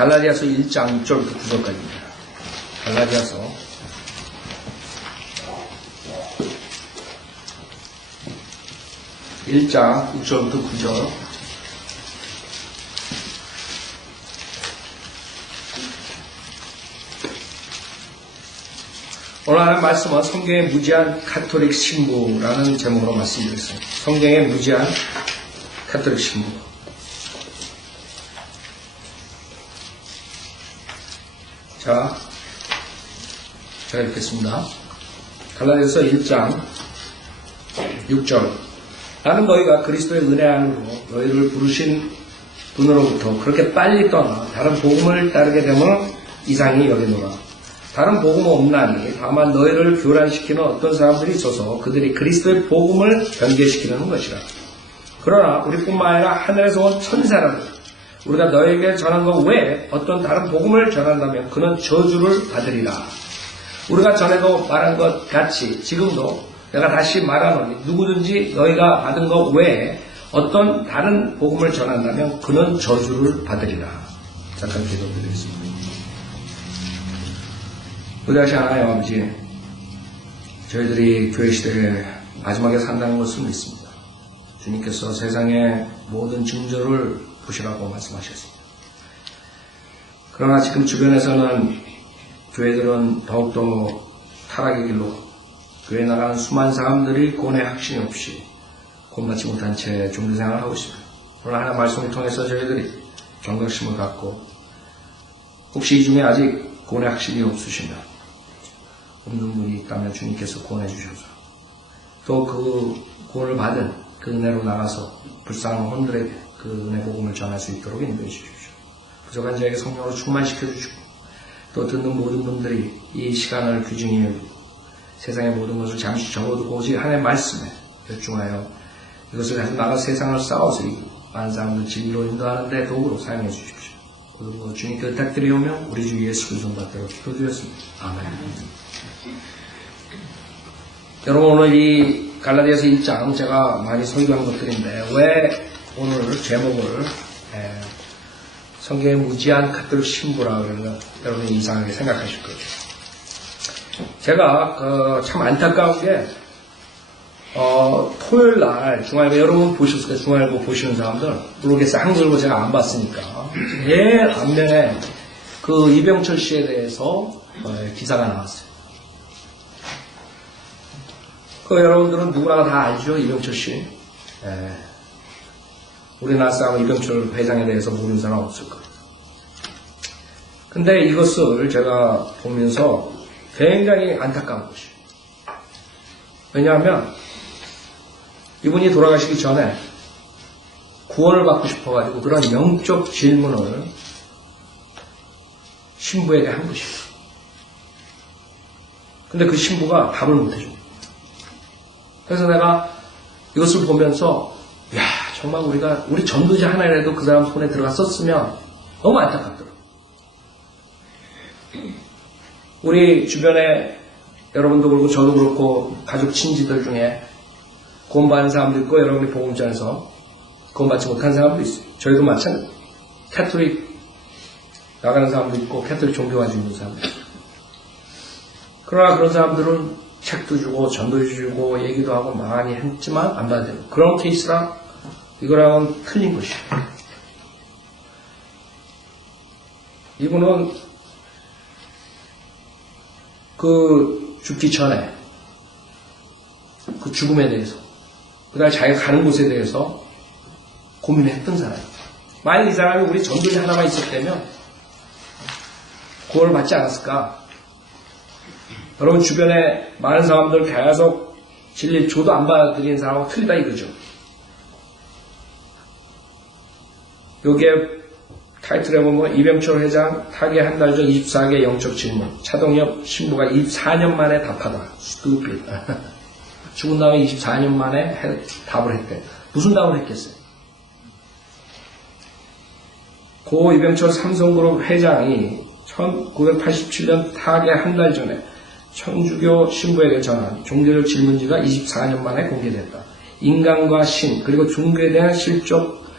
갈라디아서 1장 6절부터 9절까지입니다. 갈라디아서 1장 6절부터 9절. 오늘 하는 말씀은 성경의 무지한 가톨릭 신부라는 제목으로 말씀드리겠습니다. 성경의 무지한 가톨릭 신부. 자, 제가 읽겠습니다. 갈라디아서 1장 6절. 나는 너희가 그리스도의 은혜 안으로 너희를 부르신 분으로부터 그렇게 빨리 떠나 다른 복음을 따르게 되면 이상히 여기노라. 다른 복음은 없나니 다만 너희를 교란시키는 어떤 사람들이 있어서 그들이 그리스도의 복음을 변개시키는 것이라. 그러나 우리뿐만 아니라 하늘에서 온 천사라도 우리가 너희에게 전한 것 외에 어떤 다른 복음을 전한다면 그는 저주를 받으리라. 우리가 전에도 말한 것 같이 지금도 내가 다시 말하노니 누구든지 너희가 받은 것 외에 어떤 다른 복음을 전한다면 그는 저주를 받으리라. 잠깐 기도드리겠습니다. 우리하신 하나님 아버지, 저희들이 교회 시대에 마지막에 산다는 것을 믿습니다. 주님께서 세상의 모든 징조를 보시라고 말씀하셨습니다. 그러나 지금 주변에서는 교회들은 더욱더 타락의 길로 교회 나가는 수많은 사람들이 구원의 확신이 없이 구원받지 못한 채 종교생활을 하고 있습니다. 오늘 하나님 말씀을 통해서 저희들이 경각심을 갖고 혹시 이 중에 아직 구원의 확신이 없으시면 없는 분이 있다면 주님께서 구원해 주셔서 또 그 구원을 받은 그 은혜로 나가서 불쌍한 혼들에게 그 은혜 복음을 전할 수 있도록 인도해 주십시오. 부족한 저에게 성령으로 충만시켜 주시고 또 듣는 모든 분들이 이 시간을 귀중히 여기고 세상의 모든 것을 잠시 접어두고 오직 하나님의 말씀에 열중하여 이것을 가지고 나가 세상을 싸워서 이기고 많은 사람들 진리로 인도하는 데 도구로 사용해 주십시오. 모든 것 주님께 부탁드리오며 우리 주 예수 그리스도 받들어 기도드렸습니다. 아멘. 여러분, 오늘 이 갈라디아서 1장 제가 많이 설교한 것들인데 왜 오늘 제목을 성경의 무지한 가톨릭 신부라 그러면 여러분이 이상하게 생각하실 거예요. 제가 참 안타까운 게 토요일날 중앙일보 여러분 보셨을 거예요. 중앙일보 보시는 사람들 모르겠어요. 한글로 제가 안 봤으니까 제일 앞면에 그 이병철 씨에 대해서 기사가 나왔어요. 여러분들은 누구나 다 알죠, 이병철 씨. 우리나라 사람 이병철 회장에 대해서 모르는 사람 없을 거예요. 근데 이것을 제가 보면서 굉장히 안타까운 것이에요. 왜냐하면 이분이 돌아가시기 전에 구원을 받고 싶어가지고 그런 영적 질문을 신부에게 한 것이에요. 근데 그 신부가 답을 못해줍니다. 그래서 내가 이것을 보면서 야, 정말 우리 전도자 하나라도 그 사람 손에 들어갔었으면 너무 안타깝더라고요. 우리 주변에 여러분도 그렇고 저도 그렇고 가족 친지들 중에 구원받은 사람도 있고 여러분이 복음전에서 구원받지 못한 사람도 있어요. 저희도 마찬가지예요. 캐톨릭 나가는 사람도 있고 캐톨릭 종교 가지고 있는 사람도 있어요. 그러나 그런 사람들은 책도 주고 전도 주고 얘기도 하고 많이 했지만 안 받아요. 그런 케이스랑 이거랑은 틀린 것이에요. 이분은 그 죽기 전에 그 죽음에 대해서 그 다음에 자기가 가는 곳에 대해서 고민했던 사람이에요. 만약 이 사람이 우리 전도자 하나만 있었다면 구원을 받지 않았을까? 여러분 주변에 많은 사람들 계속 진리 조도 안 받아들이는 사람하고 틀리다 이거죠. 여기에 타이틀에 보면 이병철 회장 타계 한 달 전 24개 영적 질문 차동엽 신부가 24년 만에 답하다. stupid. 죽은 다음에 24년 만에 답을 했대. 무슨 답을 했겠어요? 고 이병철 삼성그룹 회장이 1987년 타계 한 달 전에 천주교 신부에게 전한 종교적 질문지가 24년 만에 공개됐다. 인간과 신 그리고 종교에 대한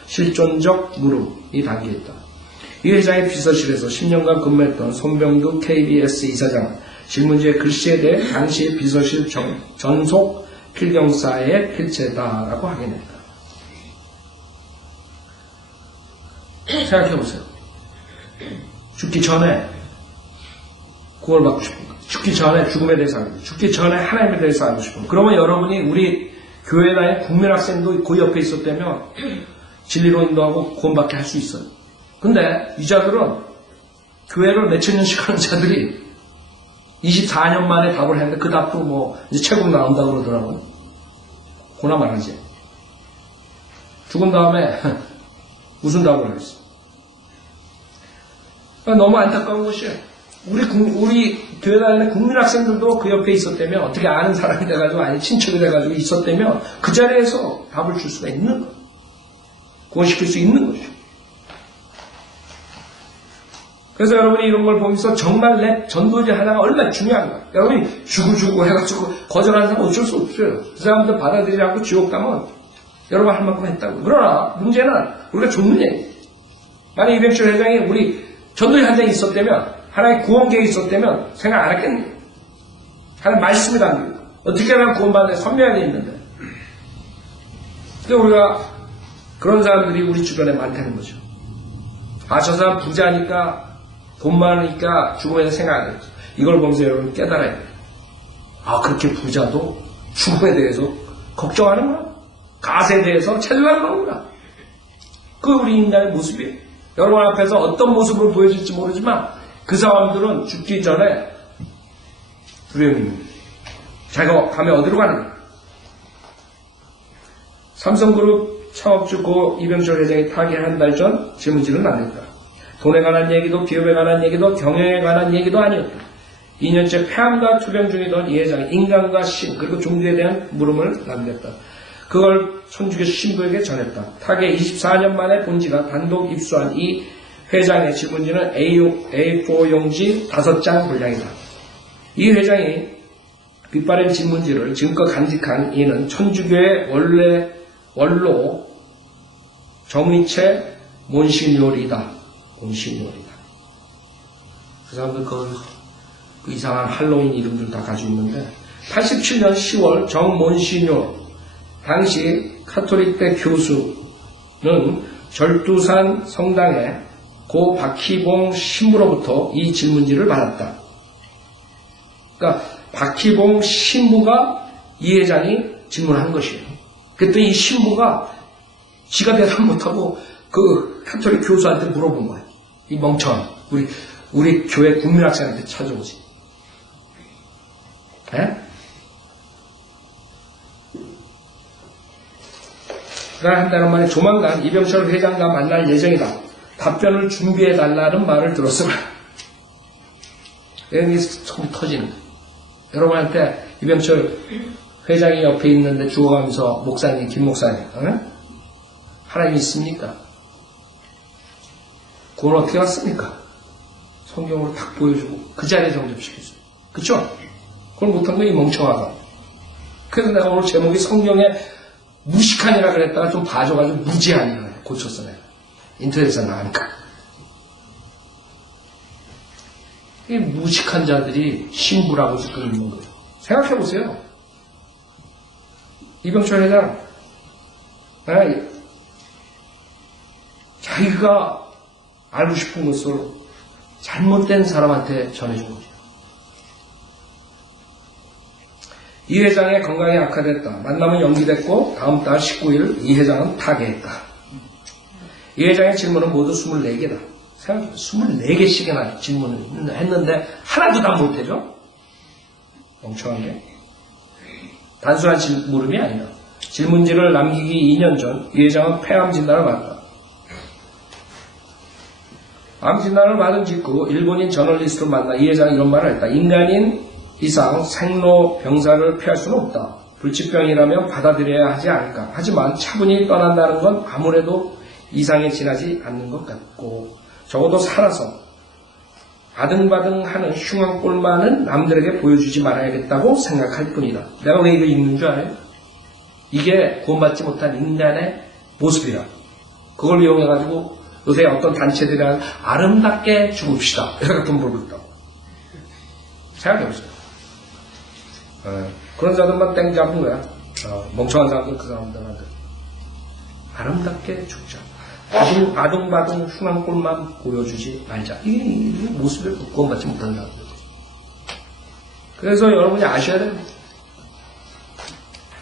실존적 물음이 담겨있다. 이 회장의 비서실에서 10년간 근무했던 손병두 KBS 이사장 질문지의 글씨에 대해 당시 비서실 전속 필경사의 필체다라고 확인했다. 생각해보세요. 죽기 전에 구원받고 싶은가? 죽기 전에 죽음에 대해서 알고 싶은가? 죽기 전에 하나님에 대해서 알고 싶은가? 그러면 여러분이 우리 교회 다니는 국민학생도 그 옆에 있었다면 진리로 인도하고 구원받게 할 수 있어요. 근데 이 자들은 교회를 몇천 년씩 하는 자들이 24년 만에 답을 했는데 그 답도 뭐 이제 책으로 나온다고 그러더라고요. 고나 말하지. 죽은 다음에 무슨 답을 하겠어. 그러니까 너무 안타까운 것이에요. 우리 교회 다니는 국민학생들도 그 옆에 있었다면, 어떻게 아는 사람이 돼가지고, 아니 친척이 돼가지고 있었다면 그 자리에서 답을 줄 수가 있는 거예요. 구원시킬 수 있는 거죠. 그래서 여러분이 이런 걸 보면서 정말 내 전도지 하나가 얼마나 중요한가. 여러분이 주고 해가지고 거절하는 사람은 어쩔 수 없어요. 그 사람들 받아들이지 않고 지옥 가면 여러분 할 만큼 했다고. 그러나 문제는 우리가 좁는 얘기. 만약 이병철 회장이 우리 전도지 한 장이 있었다면, 하나의 구원 계획이 있었다면 생각 안 했겠니? 하나님 말씀이 담기고 어떻게 하면 구원받는 선명하게 있는데. 근데 우리가 그런 사람들이 우리 주변에 많다는 거죠. 아, 저 사람 부자니까 돈 많으니까 죽음에 대해서 생각 안 해요. 이걸 보면서 여러분 깨달아야 돼요. 아, 그렇게 부자도 죽음에 대해서 걱정하는구나. 가세에 대해서 찾으려고 하는구나. 그 우리 인간의 모습이에요. 여러분 앞에서 어떤 모습을 보여줄지 모르지만 그 사람들은 죽기 전에 두려움입니다. 자기가 가면 어디로 가는가. 삼성그룹 창업주 고 이병철 회장이 타계의 한 달 전 질문지를 남겼다. 돈에 관한 얘기도 기업에 관한 얘기도 경영에 관한 얘기도 아니었다. 2년째 폐암과 투병 중이던 이 회장이 인간과 신 그리고 종교에 대한 물음을 남겼다. 그걸 손주교 신부에게 전했다. 타계 24년 만에 본지가 단독 입수한 이 회장의 질문지는 A4 용지 5장 분량이다. 이 회장이 빛바랜 질문지를 지금껏 간직한 이는 천주교의 원로 정의체 몬시뇨리다. 그 사람들 그 이상한 할로윈 이름들 다 가지고 있는데 87년 10월 정 몬시뇨 당시 카톨릭대 교수는 절두산 성당에 고 박희봉 신부로부터 이 질문지를 받았다. 그러니까 박희봉 신부가 이 회장이 질문한 것이에요. 그랬더니 이 신부가 지가 대답 못하고 그 카톨릭 교수한테 물어본 거예요. 이 멍청한 우리 교회 국민학생한테 찾아오지. 에? 그러나 한 달 만에 조만간 이병철 회장과 만날 예정이다. 답변을 준비해달라는 말을 들었으면 여기 속이 터지는 거예요. 여러분한테 이병철 회장이 옆에 있는데 죽어가면서 목사님, 김 목사님, 하나님이 있습니까? 구원 어떻게 왔습니까? 성경으로 딱 보여주고 그 자리에 정접시켰어요. 그쵸? 그걸 못한 건 이 멍청하다. 그래서 내가 오늘 제목이 성경에 무식한이라 그랬다가 좀 봐줘가지고 무지한이라 고쳤어 내가. 인터넷에서 나가니까. 이 무식한 자들이 신부라고 지금 있는 거예요. 생각해보세요. 이병철 회장, 자기가 알고 싶은 것을 잘못된 사람한테 전해준 거죠. 이 회장의 건강이 악화됐다. 만남은 연기됐고 다음 달 19일 이 회장은 타계했다. 이 회장의 질문은 모두 24개다. 생각해보세요. 24개씩이나 질문을 했는데 하나도 다 못해줘? 멍청한 게. 단순한 물음이 아니다. 질문지를 남기기 2년 전 이 회장은 폐암 진단을 받았다. 암 진단을 받은 직후 일본인 저널리스트를 만나 이 회장이 이런 말을 했다. 인간인 이상 생로병사를 피할 수는 없다. 불치병이라면 받아들여야 하지 않을까. 하지만 차분히 떠난다는 건 아무래도 이상에 지나지 않는 것 같고 적어도 살아서 아등바등하는 흉한 꼴만은 남들에게 보여주지 말아야겠다고 생각할 뿐이다. 내가 왜 이거 읽는 줄 알아요? 이게 구원받지 못한 인간의 모습이라. 그걸 이용해가지고 요새 어떤 단체들이 아름답게 죽읍시다. 이렇게 돈 벌고 있다고. 생각해보세요. 그런 사람들만 땡 잡은 거야. 멍청한 사람들, 그 사람들한테. 아름답게 죽자. 아둥바둥 흉한 꼴만 보여주지 말자. 이 모습을 구원받지 못하는 사람들. 그래서 여러분이 아셔야 됩니다.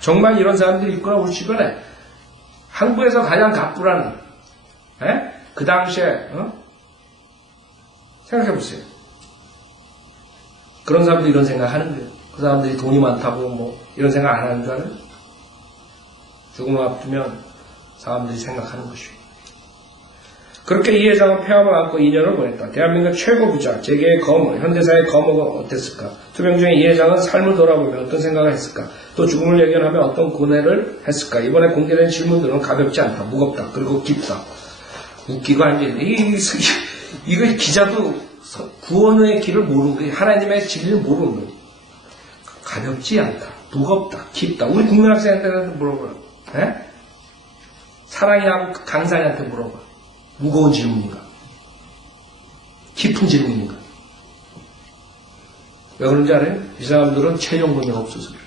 정말 이런 사람들이 있거나 우리 주변에 한국에서 가장 갑부라는 그 당시에 생각해보세요. 그런 사람들이 이런 생각 하는 거예요. 그 사람들이 돈이 많다고 뭐 이런 생각 안 하는 줄 알아요? 죽음을 앞두면 사람들이 생각하는 것이고. 그렇게 이 회장은 폐암을 안고 2년을 보냈다. 대한민국 최고 부자, 재계의 거모, 현대사의 거모가 어땠을까? 투병 중에 이 회장은 삶을 돌아보며 어떤 생각을 했을까? 또 죽음을 예견하며 어떤 고뇌를 했을까? 이번에 공개된 질문들은 가볍지 않다, 무겁다, 그리고 깊다. 웃기고 앉아있네. 이거 기자도 구원의 길을 모르는 거예요. 하나님의 진리를 모르는 거예요. 가볍지 않다, 무겁다, 깊다. 우리 국민학생한테 물어봐요. 사랑이랑 강산이한테 물어봐. 무거운 질문인가? 깊은 질문인가? 왜 그런지 알아요? 이 사람들은 최종 권위가 없어서 그래요.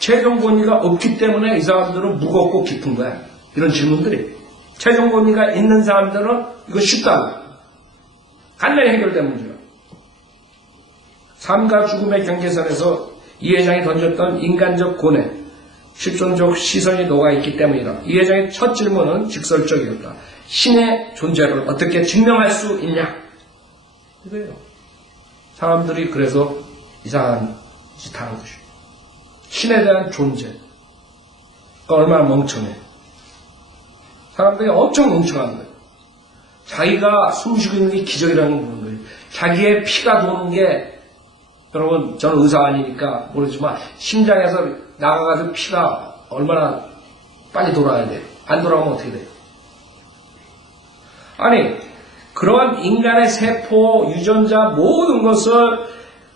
최종 권위가 없기 때문에 이 사람들은 무겁고 깊은 거야. 이런 질문들이. 최종 권위가 있는 사람들은 이거 쉽다고. 간단히 해결된 문제야. 삶과 죽음의 경계선에서 이 회장이 던졌던 인간적 고뇌, 실존적 시선이 녹아있기 때문이다. 이 회장의 첫 질문은 직설적이었다. 신의 존재를 어떻게 증명할 수 있냐? 이거예요. 사람들이 그래서 이상한 짓 하는 것이죠. 신에 대한 존재. 얼마나 멍청해. 사람들이 엄청 멍청한 거예요. 자기가 숨쉬고 있는 게 기적이라는 걸 보는 거예요. 자기의 피가 도는 게, 여러분, 저는 의사 아니니까 모르지만, 심장에서 나가가지고 피가 얼마나 빨리 돌아야 돼요. 안 돌아오면 어떻게 돼요? 아니, 그런 인간의 세포, 유전자 모든 것을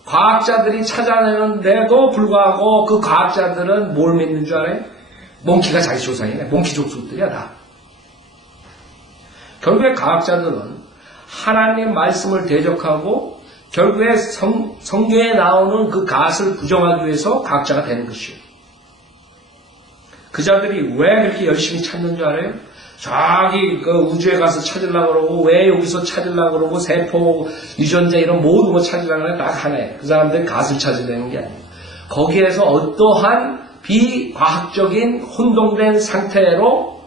과학자들이 찾아내는데도 불구하고 그 과학자들은 뭘 믿는 줄 알아요? 몽키가 자기 조상이네. 몽키 족속들이야 다. 결국에 과학자들은 하나님의 말씀을 대적하고 결국에 성경에 나오는 그 갓을 부정하기 위해서 과학자가 되는 것이에요. 그자들이 왜 그렇게 열심히 찾는 줄 알아요? 저기 그 우주에 가서 찾으려고 그러고 왜 여기서 찾으려고 그러고 세포, 유전자 이런 모든 거 찾으려고 하는 딱 하나예요. 그 사람들이 갓을 찾으려는 게 아니에요. 거기에서 어떠한 비과학적인 혼동된 상태로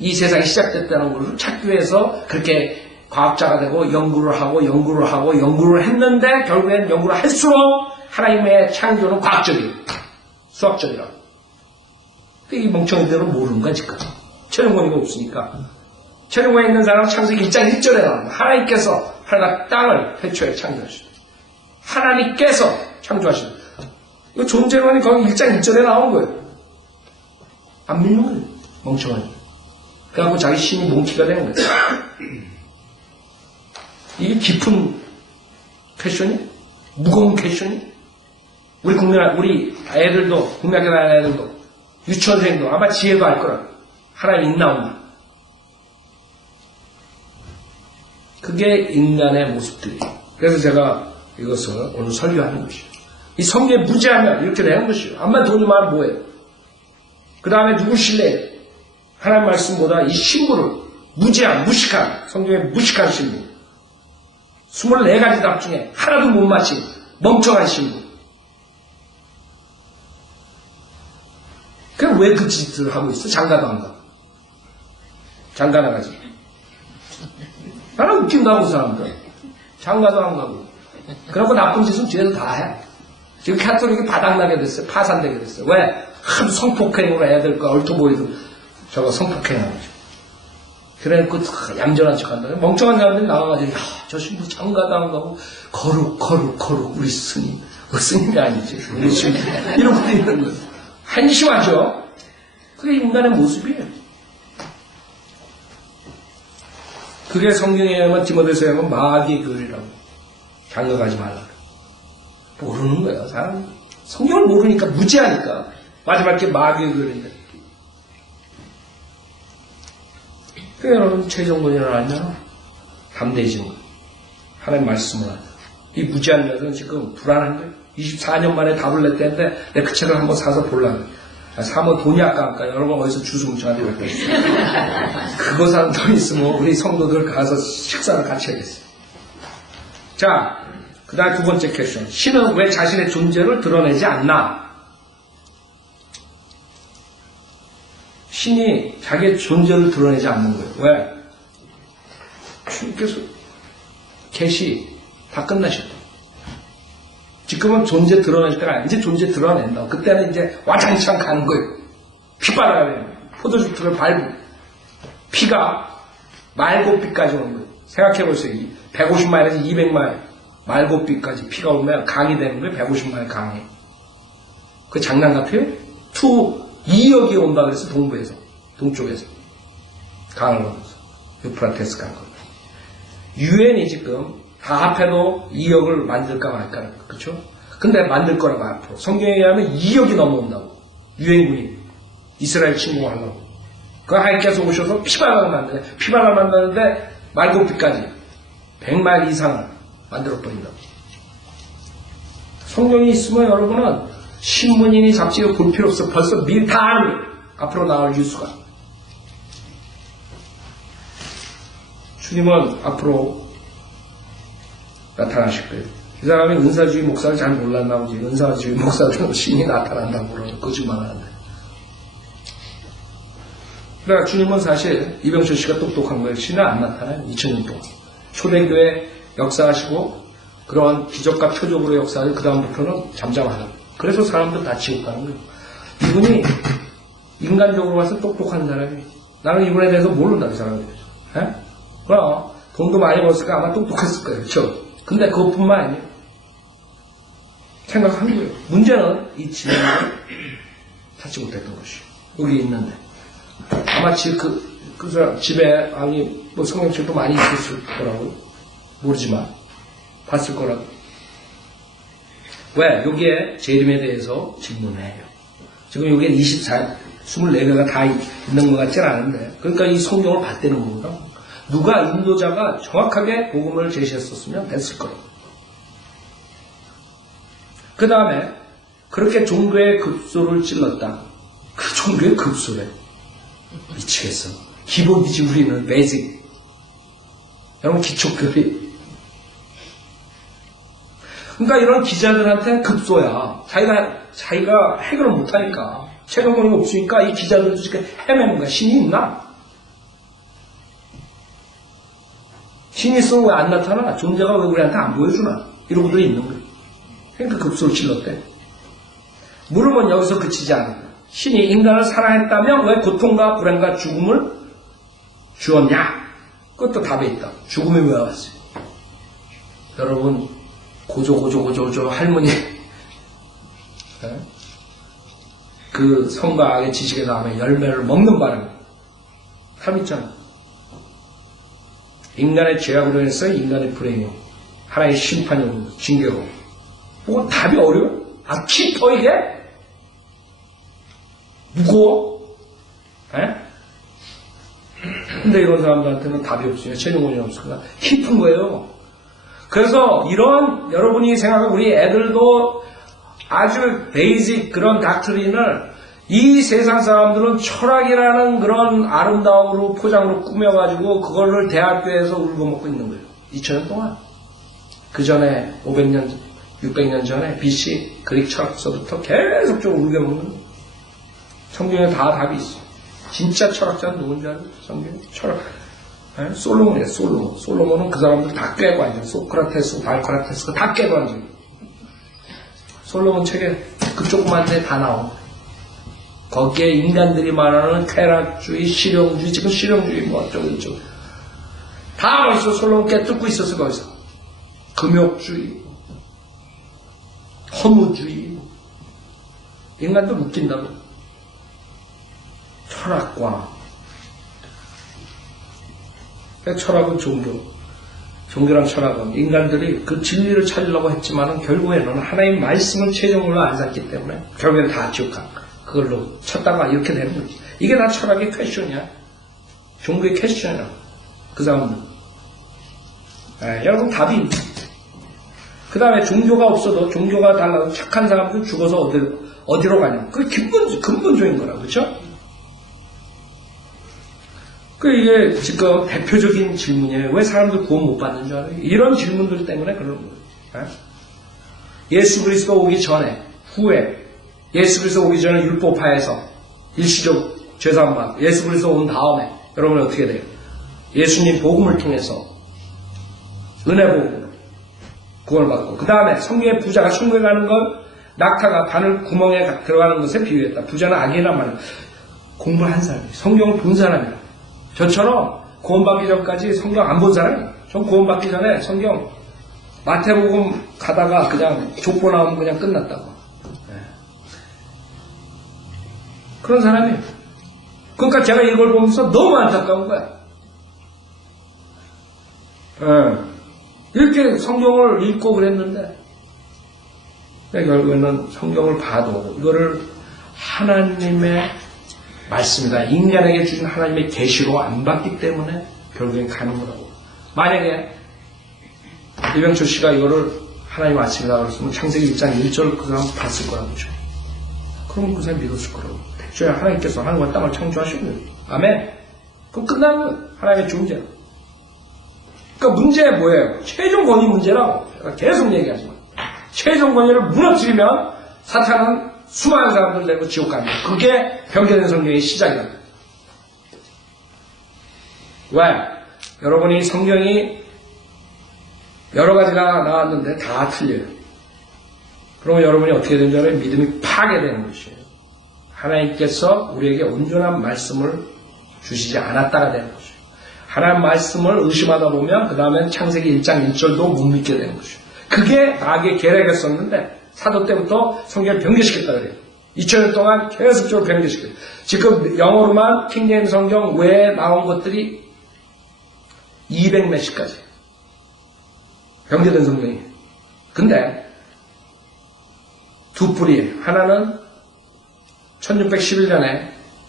이 세상이 시작됐다는 것을 찾기 위해서 그렇게 과학자가 되고 연구를 하고 했는데 결국엔 연구를 할수록 하나님의 창조는 과학적이에요. 수학적이라고. 이 멍청이들은 모르는 거야 지금. 최종권위가 없으니까. 최종권위 있는 사람은 창세기 1장 1절에 나옵니다. 하나님께서 하늘과 땅을 태초에 창조하시고 하나님께서 창조하시고 이 존재론이 거기 1장 1절에 나온 거예요. 안 믿는 거예요. 멍청하니. 그래갖고 자기 신이 몽키가 되는 거예요. 이게 깊은 퀘션이? 무거운 퀘션이? 우리 애들도, 국민학교 다니는 애들도, 유치원생도 아마 지혜도 알 거라. 하나님 있나 없나. 그게 인간의 모습들이에요. 그래서 제가 이것을 오늘 설교하는 것이에요. 이 성경에 무지하면 이렇게 되는 것이에요. 암만 돈이 많으면 뭐예요? 그 다음에 누구 신뢰해요? 하나님 말씀보다 이 신부를 무식한, 성경의 무식한 신부. 24가지 답 중에 하나도 못 맞힌 멍청한 신부. 그럼 왜 그 짓을 하고 있어? 장가도 안 가고. 장가 나가지. 나는 웃긴다고, 그 사람들. 장가도 안 가고. 그러고 나쁜 짓은 뒤에서 다 해. 지금 카톨릭이 바닥나게 됐어요. 파산되게 됐어요. 왜? 한 성폭행으로 애들과 얼토보이도 저거 성폭행하는 거죠. 그래놓고 얌전한 척 한다. 멍청한 사람들이 나와가지고, 야, 저 신부 장가도 안 가고, 거룩, 우리 스님. 스님이 아니지. 우리 스님. 이러고 있는 거예요. 한심하죠? 그게 인간의 모습이에요. 그게 성경에 의하면 디모데서에 의하면 마귀의 글이라고. 장가가지 말라. 모르는 거예요, 사람. 성경을 모르니까, 무지하니까. 마지막에 마귀의 글인데. 여러분 최종본이를 알면 담대해지는 거예요. 하나님 말씀을 알아요. 이 무지한 녀석은 지금 불안한 거예요. 24년 만에 답을 냈다는데 내가 그 책을 한번 사서 보려고. 사면 돈이 아까울까? 여러분 어디서 주스면 저한테 갖다 주세요. 그거 사는 돈 있으면 우리 성도들 가서 식사를 같이 하겠어요. 자, 그 다음 두 번째 퀘스천. 신은 왜 자신의 존재를 드러내지 않나? 신이 자기의 존재를 드러내지 않는 거예요. 왜? 주님께서 계시 다 끝나셨다. 지금은 존재 드러낼 때가 아니라 이제 존재 드러낸다. 그때는 이제 와장창 가는 거예요. 피 빨아야 포도주를 밟고 피가 말고비까지 오는 거예요. 생각해보세요. 150마일에서 200마일 말고비까지 피가 오면 강이 되는 거예요. 150마일 강이. 그 장난 같아요? 2억이 온다 그래서 동부에서 동쪽에서 강을 건너서 유프라테스 간 겁니다. 유엔이 지금 다 합해도 2억을 만들까 말까 그렇죠? 근데 만들 거라고 앞으로 성경에 의하면 2억이 넘어온다고 유엔군이 이스라엘 침공하려고 그 하나님께서 오셔서 피바람을 만드네. 피바람을 만드는데 말고비까지 100마일 이상을 만들어 버린다고. 성경이 있으면 여러분은 신문이니 잡지가 볼 필요 없어. 벌써 미리 다 알아요. 앞으로 나올 뉴스가. 주님은 앞으로 나타나실 거예요. 이 사람이 은사주의 목사를 잘 몰랐나 보지. 은사주의 목사들은 신이 나타난다고 그러는 거짓말 하는데. 그러니까 주님은 사실 이병철 씨가 똑똑한 거예요. 신은 안 나타나요. 2000년 동안. 초대교회 역사하시고 그러한 기적과 표적으로 역사하고 그 다음부터는 잠잠하다. 그래서 사람들 다 지옥 가는 거예요. 이분이 인간적으로 봐서 똑똑한 사람이 나는 이분에 대해서 모른다 이 사람에 대해서. 그럼 돈도 많이 벌었으니까 아마 똑똑했을 거예요. 그렇죠? 근데 그것뿐만 아니에요. 생각한 거예요. 문제는 이 진리를 찾지 못했던 것이에요. 여기 있는데 아마 그 사람 집에 아니 뭐 성경책도 많이 있었을 거라고 모르지만 봤을 거라고. 왜? 여기에 재림에 대해서 질문해요. 지금 여기에 24개가 다 있는 것 같지는 않은데 그러니까 이 성경을 봤다는 겁니다. 누가 인도자가 정확하게 복음을 제시했었으면 됐을 거예요. 그 다음에 그렇게 종교의 급소를 찔렀다. 그 종교의 급소래. 미치겠어. 기본이지 우리는 베이직. 여러분 기초교리. 그러니까 이런 기자들한테 급소야. 자기가 해결을 못하니까 책임감이 없으니까 이 기자들도 지금 헤매는 거야. 신이 있나? 신이 있으면 왜 안 나타나? 존재가 왜 우리한테 안 보여주나? 이러고도 있는 거예요. 그러니까 급소를 질렀대. 물음은 여기서 그치지 않는다. 신이 인간을 사랑했다면 왜 고통과 불행과 죽음을 주었냐? 그것도 답에 있다. 죽음이 왜 왔어요? 여러분 고조 할머니 그 성과 악의 지식에 나오면 열매를 먹는 바람에 답 있잖아. 인간의 죄악으로 인해서 인간의 불행이요 하나의 심판이요 징계로 뭐 답이 어려워? 아 깊어 이게? 무거워? 근데 이런 사람들한테는 답이 없으니까 최종원이 없으니까 깊은 거예요. 그래서 이런 여러분이 생각하는 우리 애들도 아주 베이직 그런 닥트린을 이 세상 사람들은 철학이라는 그런 아름다움으로 포장으로 꾸며가지고 그거를 대학교에서 울고먹고 있는 거예요. 2000년 동안. 그 전에 500년, 600년 전에 BC 그릭 철학서부터 계속적으로 울고먹는 거예요. 성경에 다 답이 있어. 진짜 철학자는 누군지 알아요? 성경에 철학. 솔로몬이에요. 솔로몬은 그 사람들 다 깨고 앉아요. 소크라테스, 발크라테스가 다 깨고 앉아요. 솔로몬 책에 그 조그만 데 다 나온 거예요. 거기에 인간들이 말하는 쾌락주의, 실용주의, 지금 실용주의 뭐 어쩌고 다 어디서 솔로몬 깨뚫고 있었어 거기서. 금욕주의, 허무주의. 인간도 웃긴다고. 철학과 철학은 종교랑 철학은 인간들이 그 진리를 찾으려고 했지만은 결국에는 하나님 말씀을 최종으로 안 샀기 때문에 결국에는 다 지옥 간 거야. 그걸로 쳤다가 이렇게 되는 거지. 이게 다 철학의 퀘션이야. 종교의 퀘스천이라고. 그 사람들. 여러분 답이 그 다음에 종교가 없어도 종교가 달라도 착한 사람들 죽어서 어디로 가냐. 그게 근본적인 거라. 그렇죠? 이게 지금 대표적인 질문이에요. 왜 사람들 구원 못 받는 줄 알아요? 이런 질문들 때문에 그런 거예요. 예수 그리스도 오기 전에, 후에, 예수 그리스도 오기 전에 율법하에서 일시적 죄사함 받고 예수 그리스도 온 다음에 여러분 어떻게 돼요? 예수님 복음을 통해서 은혜 복음으로 구원을 받고 그 다음에 성경의 부자가 천국에 가는 건 낙타가 바늘 구멍에 들어가는 것에 비유했다. 부자는 악인이란 말이에요. 공부를 한 사람이에요. 성경을 본 사람이에요. 저처럼 구원받기 전까지 성경 안 본 사람이에요. 전 구원받기 전에 성경 마태복음 가다가 그냥 족보 나오면 그냥 끝났다고. 그런 사람이에요. 그러니까 제가 이걸 보면서 너무 안타까운 거야. 이렇게 성경을 읽고 그랬는데 결국에는 성경을 봐도 이거를 하나님의 말씀이다. 인간에게 주신 하나님의 계시로 안 받기 때문에 결국엔 가는 거라고. 만약에 이병철 씨가 이거를 하나님 말씀이다 그랬으면 창세기 1장 1절 그 사람 봤을 거라고. 그럼 그 사람 믿었을 거라고. 대초에 하나님께서 하늘과 땅을 창조하셨고요. 아멘. 그럼 끝나는 거예요. 하나님의 존재. 그러니까 문제 뭐예요? 최종 권위 문제라고. 제가 계속 얘기하지만 최종 권위를 무너뜨리면 사탄은 수많은 사람들 데리고 지옥 갑니다. 그게 변개된 성경의 시작이다. 왜? 여러분이 성경이 여러 가지가 나왔는데 다 틀려요. 그러면 여러분이 어떻게 되는 줄 알아요? 믿음이 파괴되는 것이에요. 하나님께서 우리에게 온전한 말씀을 주시지 않았다가 되는 것이에요. 하나님 말씀을 의심하다 보면 그 다음엔 창세기 1장 1절도 못 믿게 되는 것이에요. 그게 악의 계략이었었는데 사도 때부터 성경을 변개시켰다 그래요. 2000년 동안 계속적으로 변개시켜요. 지금 영어로만 킹제임스 성경 외에 나온 것들이 200몇십 가지 변개된 성경이에요. 근데 두 뿌리에 하나는 1611년에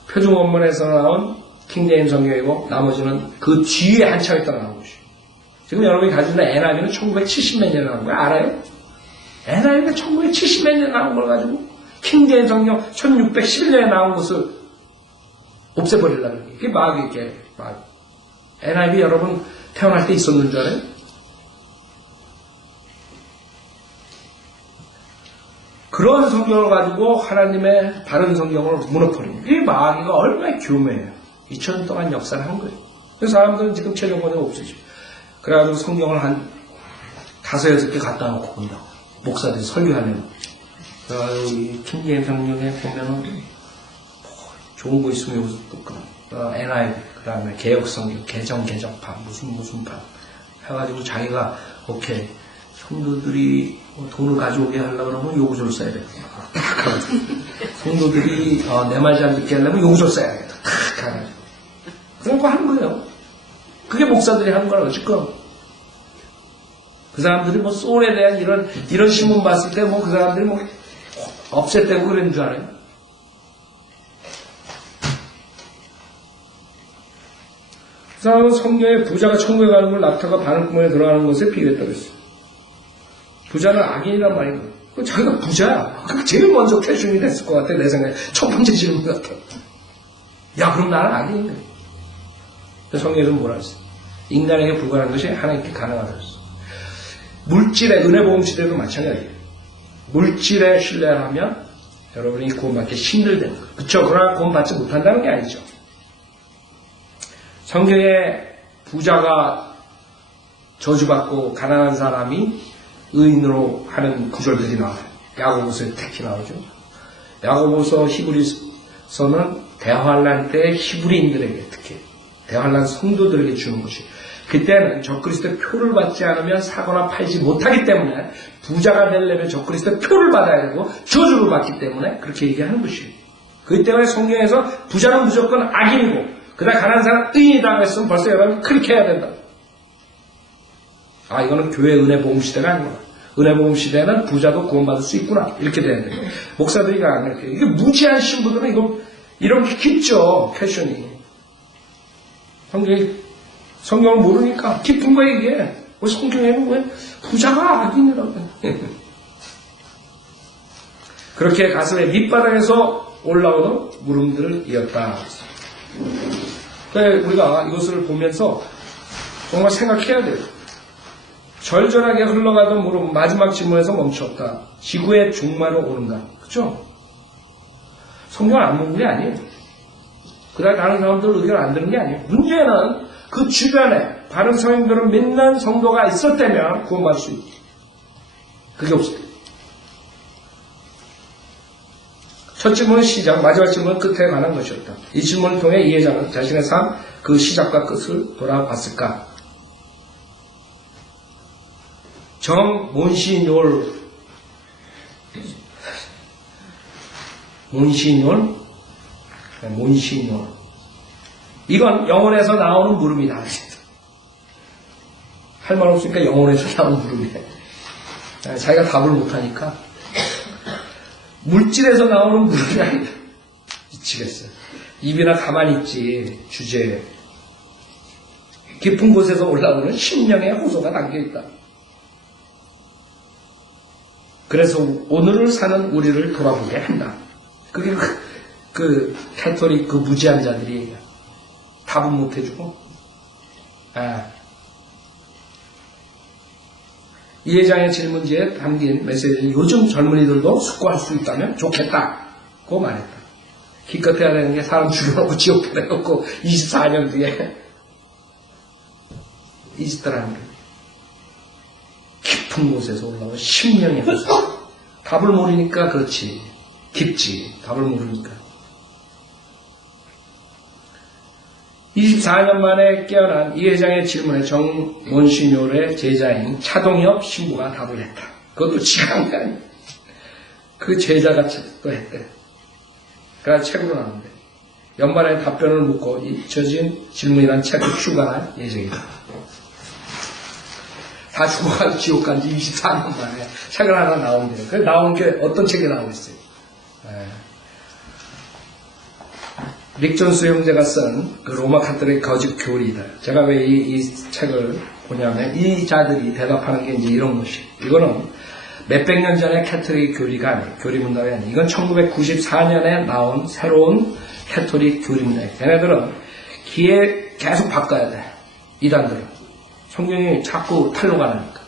표준 원문에서 나온 킹제임스 성경이고 나머지는 그 뒤에 한참 있다 나온 것이에요. 지금 여러분이 가지고 있는 NIV는 1970몇 년에 나온 거예요. 알아요? NIV가 1970몇 년에 나온 걸 가지고 킹제임스 성경 1611년에 나온 것을 없애버리려는 거예요. 이게 막 이렇게 막 NIV 여러분 태어날 때 있었는 줄 알아요? 그런 성경을 가지고 하나님의 바른 성경을 무너뜨립니다. 이 마귀가 얼마나 교묘해요. 2000년 동안 역사를 한 거예요. 그래서 사람들은 지금 최종 권위가 없어지죠. 그래가지고 성경을 한 5-6개 갖다 놓고 본다고. 목사들이 설교하면. 이 킹제임스 성경에 보면은 좋은 거 있으면 여기서 또 NIV, 그 다음에 개혁성경, 개정판, 무슨 판 해가지고 자기가 오케이 성도들이 돈을 가져오게 하려고 그러면 요구조를 써야 돼. 탁 해가지고 성도들이 내 말 잘 듣게 하려면 요구조를 써야겠다. 탁 해가지고 그런 거 하는 거예요. 그게 목사들이 하는 거라고 지금. 그 사람들이 뭐 소울에 대한 이런 신문 봤을 때 뭐 그 사람들이 뭐 없앴다고 그러는 줄 알아요. 그 사람은 성경에 부자가 천국에 가는 걸 낙타가 바늘구멍에 들어가는 것에 비유했다고 했어요. 부자는 악인이란 말이고 자기가 부자야. 그게 제일 먼저 퀘션이 됐을 것 같아. 내 생각에 첫 번째 질문 같아. 야 그럼 나는 악인인가? 성경에서는 뭐라 했어? 인간에게 불가능한 것이 하나님께 가능하다고 했어. 물질의 은혜 보험 시대도 마찬가지예요. 물질에 신뢰를 하면 여러분이 구원받기 힘들다는 거예요. 그렇죠? 그러나 구원받지 못한다는 게 아니죠. 성경에 부자가 저주받고 가난한 사람이 의인으로 하는 구절들이 나와요. 야고보서에 특히 나오죠. 야고보서 히브리서는 대환란 때 히브리인들에게 특히 대환란 성도들에게 주는 것이 그때는 적그리스도의 표를 받지 않으면 사거나 팔지 못하기 때문에 부자가 되려면 적그리스도의 표를 받아야 되고 저주를 받기 때문에 그렇게 얘기하는 것이에요. 그렇기 때문에 성경에서 부자는 무조건 악인이고 그다음 가난한 사람은 의인이라고 했으면 벌써 여러분이 클릭해야 된다. 아 이거는 교회 은혜 보험 시대가 아니구나. 은혜 보험 시대는 부자도 구원받을 수 있구나. 이렇게 돼야 돼요. 목사들이 안 이렇게 이게 무지한 신부들은 이거 이런 게 깊죠. 퀘션이. 성경을 모르니까 깊은 거야 이게. 왜 성경에는 왜 부자가 악인이라고 그렇게 가슴의 밑바닥에서 올라오는 물음들을 이었다. 우리가 이것을 보면서 정말 생각해야 돼요. 절절하게 흘러가던 물음 마지막 질문에서 멈췄다. 지구의 종말은 오는가? 그렇죠? 성경을 안 보는 게 아니에요. 그다음에 다른 사람들 의견을 안 듣는 게 아니에요. 문제는 그 주변에 바른 성인들은 믿는 성도가 있었다면 구원받을 수 있지. 그게 없어요. 첫 질문은 시작, 마지막 질문은 끝에 관한 것이었다. 이 질문을 통해 이해자는 자신의 삶, 그 시작과 끝을 돌아봤을까? 몬시뇰 이건 영혼에서 나오는 물음이다. 할 말 없으니까 영혼에서 나오는 물음이에요. 자기가 답을 못하니까 물질에서 나오는 물음이 아니다. 미치겠어요. 입이나 가만히 있지 주제에 깊은 곳에서 올라오는 심령의 호소가 담겨있다. 그래서 오늘을 사는 우리를 돌아보게 한다. 그게 그 캐토릭 그 무지한 자들이 답은 못 해주고, 이 회장의 질문지에 담긴 메시지는 요즘 젊은이들도 숙고할 수 있다면 좋겠다고 말했다. 기껏 해야 되는 게 사람 죽여놓고 지옥 보내놓고 24년 뒤에 이짓들 게 깊은 곳에서 올라온 심령의 호소. 답을 모르니까 그렇지. 깊지. 답을 모르니까. 24년 만에 깨어난 이 회장의 질문에 정몬시뇰의 제자인 차동엽 신부가 답을 했다. 그것도 지가 한 게 아니야. 그 제자가 또 했대. 그래서 책으로 나오는데 연말에 답변을 묻고 잊혀진 질문이란 책을 출간할 예정이다. 다 죽어가지고 지옥 간 지 24년 만에 책을 하나 나온대요. 그래서 나온 게 어떤 책이 나오고 있어요. 릭 존스 형제가 쓴 그 로마 카톨릭 거짓 교리다. 제가 왜 이 책을 보냐면 이 자들이 대답하는 게 이제 이런 것이에요. 이거는 몇백 년 전의 캐톨릭 교리가 아니에요. 교리 문답이 아니에요. 이건 1994년에 나온 새로운 캐톨릭 교리 문답이에요. 얘네들은 기회 계속 바꿔야 돼. 이단들은. 성경이 자꾸 탈로가 나니까.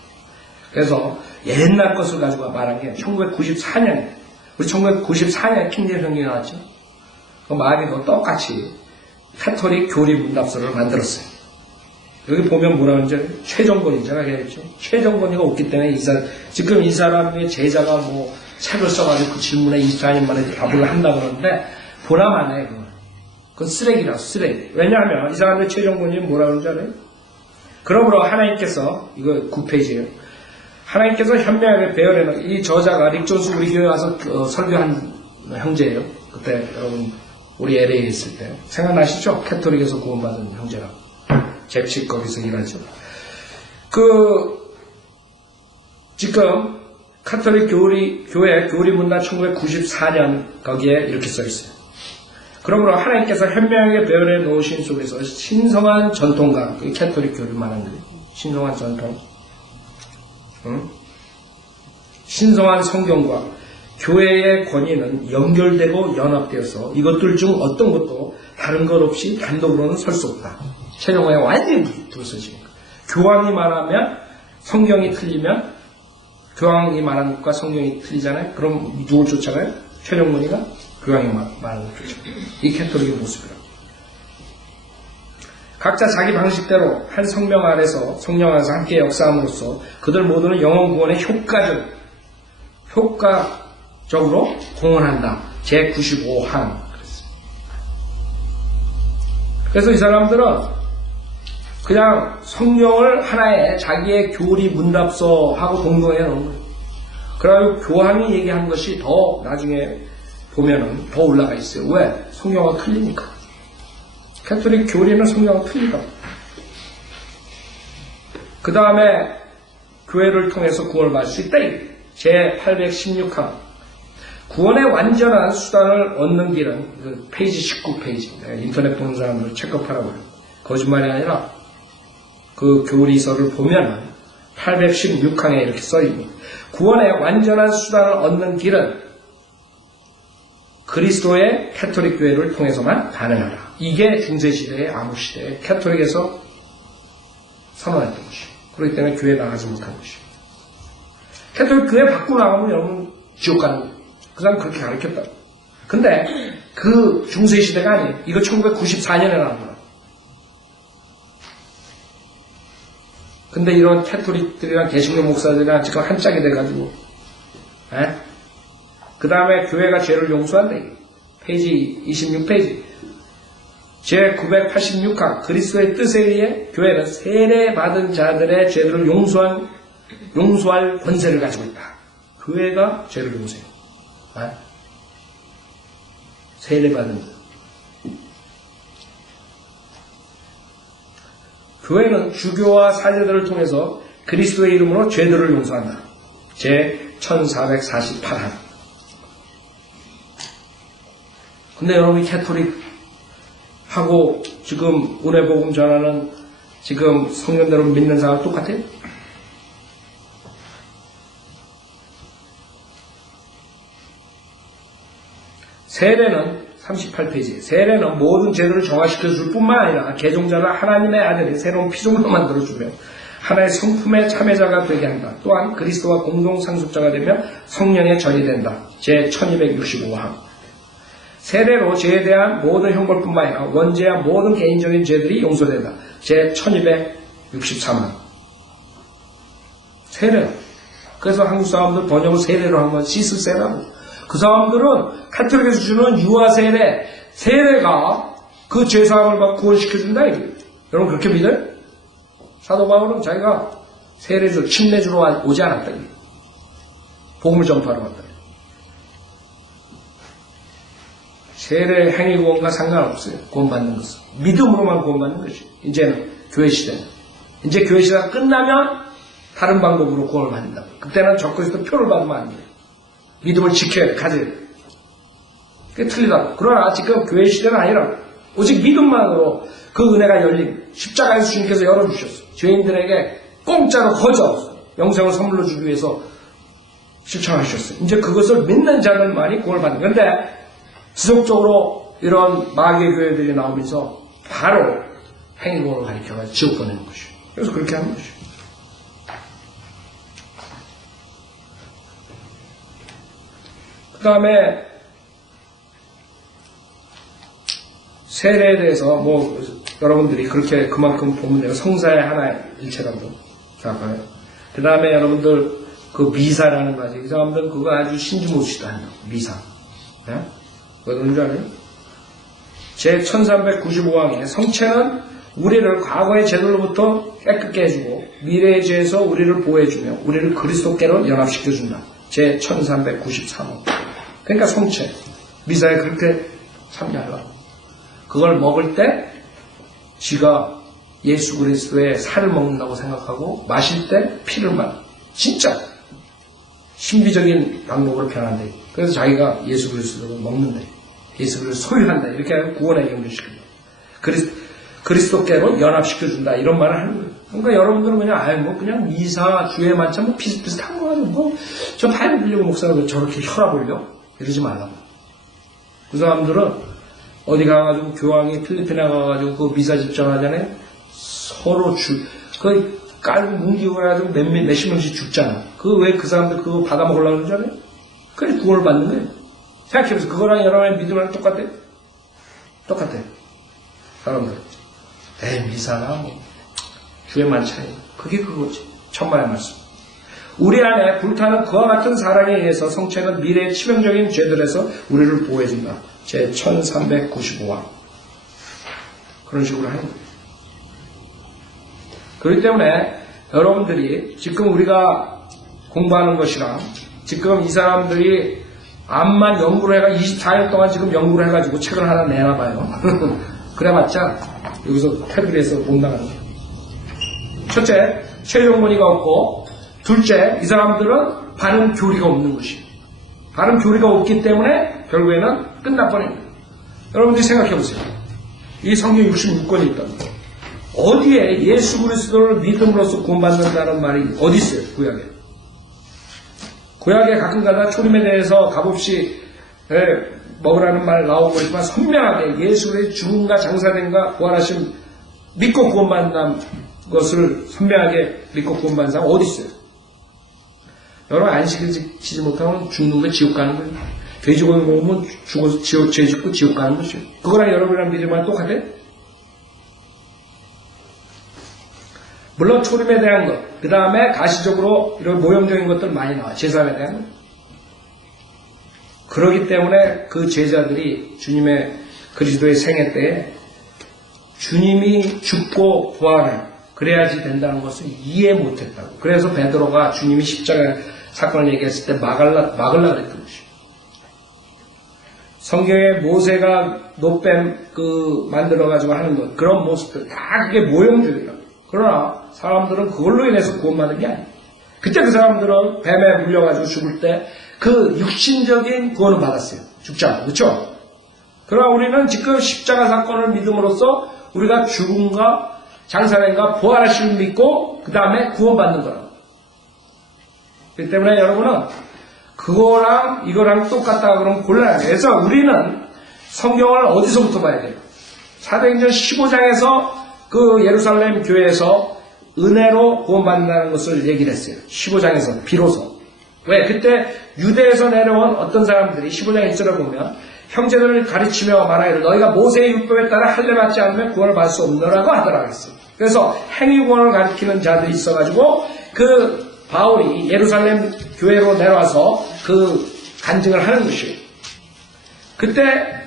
그래서 옛날 것을 가지고 말한 게 1994년에 우리 1994년에 킹제임스 성경이 나왔죠. 그 말이 똑같이 캐톨릭 교리 문답서를 만들었어요. 여기 보면 뭐라 하는지 최정권이 제가 얘기했죠. 최정권이가 없기 때문에 지금 이 사람의 제자가 뭐 책을 써가지고 그 질문에 24년 만에 답을 한다 그러는데 보나마네 그건 쓰레기라 쓰레기. 왜냐하면 이 사람의 최정권이 뭐라 그러는지 알아요? 그러므로 하나님께서 이거 9페이지예요. 하나님께서 현명하게 배열해놓은 이 저자가 릭 존스 우리 교회 와서 설교한 형제예요. 그때 여러분 우리 LA에 있을 때 생각나시죠? 캐톨릭에서 구원받은 형제라고. 잽식 거기서 일하죠. 지금 카톨릭 교회 교리 문답 1994년 거기에 이렇게 써 있어요. 그러므로 하나님께서 현명하게 배열해 놓으신 속에서 신성한 전통과 캐톨릭 교리 말하는 거예요. 신성한 전통, 신성한 성경과 교회의 권위는 연결되고 연합되어서 이것들 중 어떤 것도 다른 것 없이 단독으로는 설 수 없다. 최종호에 완전히 부서지는 거예요. 교황이 말하면 성경이 틀리면 교황이 말하는 것과 성경이 틀리잖아요. 그럼 누굴 쫓아가요? 최종문이가 교황이 말하는 걸 쫓아가요. 이 캐톨릭의 모습이라고. 각자 자기 방식대로 한 성명 아래서 성령 안에서 함께 역사함으로써 그들 모두는 영혼 구원의 효과적으로 공헌한다. 제95항. 그래서 이 사람들은 그냥 성경을 하나의 자기의 교리 문답서하고 동동해 놓은 거예요. 그래가지고 교황이 얘기한 것이 더 나중에 보면은 더 올라가 있어요. 왜? 성경하고 틀리니까. 캐톨릭 교리는 성경하고 틀리다. 그 다음에 교회를 통해서 구원을 받을 수 있다. 제816항. 구원의 완전한 수단을 얻는 길은 그 페이지 19페이지. 인터넷 보는 사람들 체크하라고 해요. 거짓말이 아니라 그 교리서를 보면 816항에 이렇게 써있고 구원의 완전한 수단을 얻는 길은 그리스도의 캐톨릭 교회를 통해서만 가능하다. 이게 중세시대의 암흑시대의 캐톨릭에서 선언했던 것이에요. 그렇기 때문에 교회에 나가지 못한 것이에요. 캐톨릭 교회 밖으로 나가면 여러분 지옥 가는 거예요. 그 사람 그렇게 가르쳤다. 근데 그 중세시대가 아니에요. 이거 1994년에 나온 거예요. 근데 이런 캐톨릭들이랑 개신교 목사들이랑 지금 한 짝이 돼가지고, 그 다음에 교회가 죄를 용서한대. 페이지 26페이지. 제986항 그리스도의 뜻에 의해 교회는 세례받은 자들의 죄를 용서할 권세를 가지고 있다. 교회가 죄를 용서해요. 세례받은 자. 교회는 주교와 사제들을 통해서 그리스도의 이름으로 죄들을 용서한다. 제1448항. 근데 여러분이 캐톨릭하고 지금 은혜복음 전하는 지금 성령대로 믿는 사람 똑같아요? 세례는 38페이지. 세례는 모든 죄들을 정화시켜 줄 뿐만 아니라 개종자를 하나님의 아들이 새로운 피조물로 만들어주며 하나의 성품의 참여자가 되게 한다. 또한 그리스도와 공동 상속자가 되며 성령의 전이 된다. 제1265항. 세례로 죄에 대한 모든 형벌뿐만 아니라 원죄와 모든 개인적인 죄들이 용서된다. 제1263항. 세례. 그래서 한국 사람들 번역을 세례로 한 건 씻을세라고. 그 사람들은 카톨릭에서 주는 유아세례, 세례가 그 죄사함을 받고 구원시켜준다. 이게. 여러분 그렇게 믿어요? 사도 바울은 자기가 세례주로, 침례주로 오지 않았다. 이게. 복음을 전파하러 왔다. 세례 행위 구원과 상관없어요. 구원받는 것은. 믿음으로만 구원받는 것이. 이제는 교회 시대는. 이제 교회 시대가 끝나면 다른 방법으로 구원을 받는다. 그때는 적그리스도 표를 받으면 안 돼요. 믿음을 지켜야 돼, 가져야 돼. 그게 틀리다. 그러나 지금 교회 시대는 아니라 오직 믿음만으로 그 은혜가 열린 십자가에서 주님께서 열어주셨어. 죄인들에게 공짜로 거저 영생을 선물로 주기 위해서 실천하셨어요. 이제 그것을 믿는 자들만이 구원을 받는 건데 지속적으로 이런 마귀의 교회들이 나오면서 바로 행위구원을 가리켜가지고 지옥 보내는 것이에요. 그래서 그렇게 하는 것이에요. 그 다음에 세례에 대해서 뭐 여러분들이 그렇게 그만큼 보면 돼요. 성사의 하나의 일체라고 생각해요. 그 다음에 여러분들 그 미사라는 거 아직 이 사람들은 그거 아주 신주모시다 한다. 미사. 네? 그거 뭔지 알아요? 제1395항에 성체는 우리를 과거의 죄들로부터 깨끗게 해주고 미래의 죄에서 우리를 보호해주며 우리를 그리스도께로 연합시켜준다. 제1393호. 그러니까 성체, 미사에 그렇게 참여하려고. 그걸 먹을 때 쥐가 예수 그리스도의 살을 먹는다고 생각하고 마실 때 피를 마셔. 진짜 신비적인 방법으로 변한대. 그래서 자기가 예수 그리스도를 먹는다. 예수 그리스도를 소유한다. 이렇게 하면 구원에 연결시킨다. 그리스도께로 연합시켜준다. 이런 말을 하는 거예요. 그러니까 여러분들은 그냥 미사, 주의 만찬 뭐 비슷비슷한 거 가지고 저 바이블 빌리고 목사가 저렇게 혈압 올려? 이러지 말라고. 그 사람들은 어디 가가지고 교황이 필리핀에 가가지고 그 미사 집전하잖아요. 서로 그 깔고 뭉기고 해가지고 몇십 명씩 죽잖아. 왜 그 사람들 그거 받아먹으려고 그러잖아요. 그래 구원을 받는 거예요. 생각해보세요. 그거랑 여러분의 믿음이랑 똑같아? 똑같아. 사람들. 미사나 뭐 주의 만찬이 그게 그거지. 천만의 말씀. 우리 안에 불타는 그와 같은 사랑에 의해서 성체는 미래의 치명적인 죄들에서 우리를 보호해준다. 제1395항. 그런 식으로 하는 거예요. 그렇기 때문에 여러분들이 지금 우리가 공부하는 것이랑 지금 이 사람들이 암만 연구를 해가 24일 동안 지금 연구를 해가지고 책을 하나 내놔봐요. 그래봤자 여기서 테두리에서 못 나가는 거예요. 첫째, 최종문의가 없고 둘째, 이 사람들은 바른 교리가 없는 것이에요. 바른 교리가 없기 때문에 결국에는 끝나버립니다. 여러분들이 생각해보세요. 이 성경 66권이 있다. 어디에 예수 그리스도를 믿음으로써 구원받는다는 말이 어디 있어요? 구약에. 구약에 가끔가다 초림에 대해서 값없이 먹으라는 말 나오고 있지만 선명하게 예수 그리스도의 죽음과 장사됨과 부활하심 믿고 구원받는 것을 선명하게 믿고 구원받는 사람 어디 있어요? 여러분 안식을 지키지 못하면 죽는 게 지옥 가는 거예요. 돼지고기 먹으면 죽어서 죄 짓고 지옥 가는 것이에요. 그거랑 여러분이랑 믿음만 똑같아요? 물론 초림에 대한 것, 그 다음에 가시적으로 이런 모형적인 것들 많이 나와. 제사에 대한 것. 그렇기 때문에 그 제자들이 주님의 그리스도의 생애 때에 주님이 죽고 부활을 그래야지 된다는 것을 이해 못했다고. 그래서 베드로가 주님이 십자가 사건을 얘기했을 때 막으려 그랬던 것이에요. 성경에 모세가 노뱀 만들어가지고 하는 것, 그런 모습들, 다 그게 모형적이라고. 그러나 사람들은 그걸로 인해서 구원받는 게 아니에요. 그때 그 사람들은 뱀에 물려가지고 죽을 때 그 육신적인 구원을 받았어요. 죽자고. 그렇죠? 그러나 우리는 지금 십자가 사건을 믿음으로써 우리가 죽음과 장사됨과 부활하심을 믿고 그 다음에 구원받는 거라고. 그렇기 때문에 여러분은 그거랑 이거랑 똑같다 그러면 곤란해요. 그래서 우리는 성경을 어디서부터 봐야 돼요? 사도행전 15장에서 그 예루살렘 교회에서 은혜로 구원받는다는 것을 얘기를 했어요. 15장에서 비로소. 왜? 그때 유대에서 내려온 어떤 사람들이 15장 1절에 보면 형제들을 가르치며 말하기를 너희가 모세의 율법에 따라 할례 받지 않으면 구원을 받을 수 없노라고 하더라고 했어요. 그래서 행위구원을 가르치는 자들이 있어가지고 그 바울이 예루살렘 교회로 내려와서 그 간증을 하는 것이에요. 그때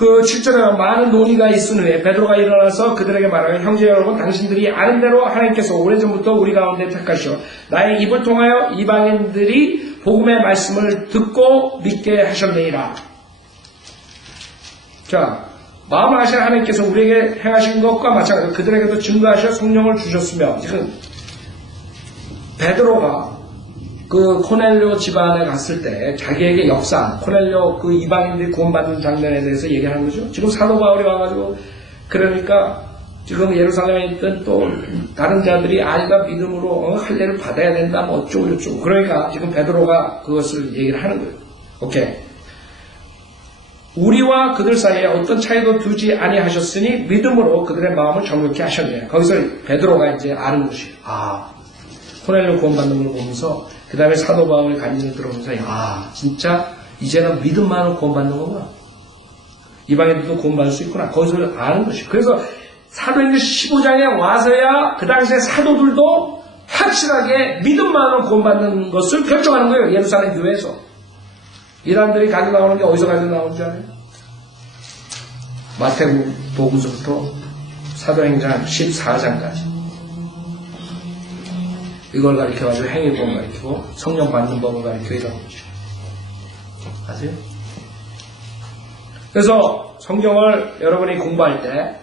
그 7절에 많은 논의가 있은 후에 베드로가 일어나서 그들에게 말하여 형제 여러분 당신들이 아는 대로 하나님께서 오래전부터 우리 가운데 택하시어 나의 입을 통하여 이방인들이 복음의 말씀을 듣고 믿게 하셨느니라. 자, 마음을 하신 하나님께서 우리에게 행하신 것과 마찬가지로 그들에게도 증거하셔 성령을 주셨으며 지금 베드로가 그 코넬료 집안에 갔을 때 자기에게 역사, 코넬료 그 이방인들이 구원받는 장면에 대해서 얘기하는 거죠. 지금 사도 바울이 와가지고 그러니까 지금 예루살렘에 있던 또 다른 자들이 아이가 믿음으로 할례를 받아야 된다 뭐 어쩌고 저쩌고 그러니까 지금 베드로가 그것을 얘기를 하는 거예요. 오케이. 우리와 그들 사이에 어떤 차이도 두지 아니하셨으니 믿음으로 그들의 마음을 정확히 하셨네요. 거기서 베드로가 이제 아는 것이에요. 코넬료 구원받는 걸 보면서 그 다음에 사도 바울의 간증을 들어보면서 진짜 이제는 믿음만으로 구원받는 거구나. 이방인들도 구원받을 수 있구나. 거기서 아는 것이에요. 그래서 사도행전 15장에 와서야 그 당시에 사도들도 확실하게 믿음만으로 구원받는 것을 결정하는 거예요. 예루살렘 교회에서. 이란들이 가지고 나오는 게 어디서 가지고 나오는 줄 알아요? 마태복음서부터 사도행전 14장까지. 이걸 가르쳐가지고 행위법을 가르치고 성령 받는 법을 가르쳐 이런 거죠. 아세요? 그래서 성경을 여러분이 공부할 때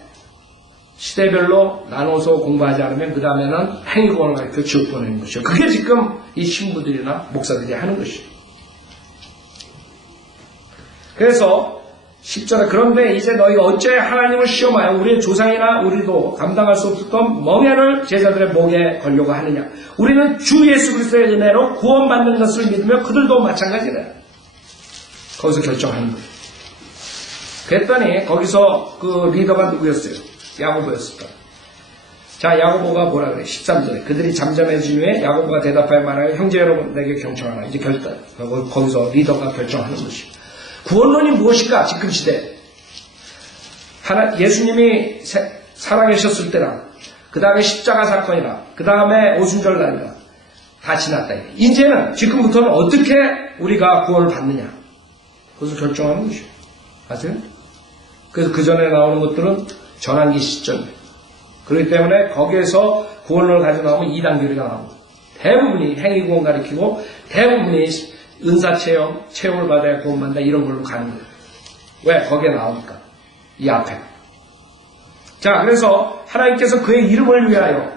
시대별로 나눠서 공부하지 않으면 그 다음에는 행위법을 가르쳐 지옥 보내는 것이죠. 그게 지금 이 신부들이나 목사들이 하는 것이에요. 그래서 10절에 그런데 이제 너희가 어째 하나님을 시험하여 우리의 조상이나 우리도 감당할 수 없었던 멍에를 제자들의 목에 걸려고 하느냐. 우리는 주 예수 그리스도의 은혜로 구원받는 것을 믿으며 그들도 마찬가지래요. 거기서 결정하는 거예요. 그랬더니 거기서 그 리더가 누구였어요? 야고보였을 거예요. 자, 야고보가 뭐라 그래? 13절에 그들이 잠잠해진 후에 야고보가 대답하여 말하여 형제 여러분 내게 경청하라. 이제 거기서 리더가 결정하는 것이에요. 구원론이 무엇인가? 지금 시대. 예수님이 살아계셨을 때랑, 그 다음에 십자가 사건이랑, 그 다음에 오순절 날이랑 다 지났다. 이제는, 지금부터는 어떻게 우리가 구원을 받느냐. 그것을 결정하는 것이에요. 아세요? 그래서 그 전에 나오는 것들은 전환기 시점이에요. 그렇기 때문에 거기에서 구원론을 가지고 나오면 2단 교리가 나옵니다. 대부분이 행위구원 가리키고, 대부분이 은사체험, 체험을 받아야 구원받는다 이런 걸로 가는 거예요. 왜? 거기에 나오니까. 이 앞에. 자, 그래서 하나님께서 그의 이름을 위하여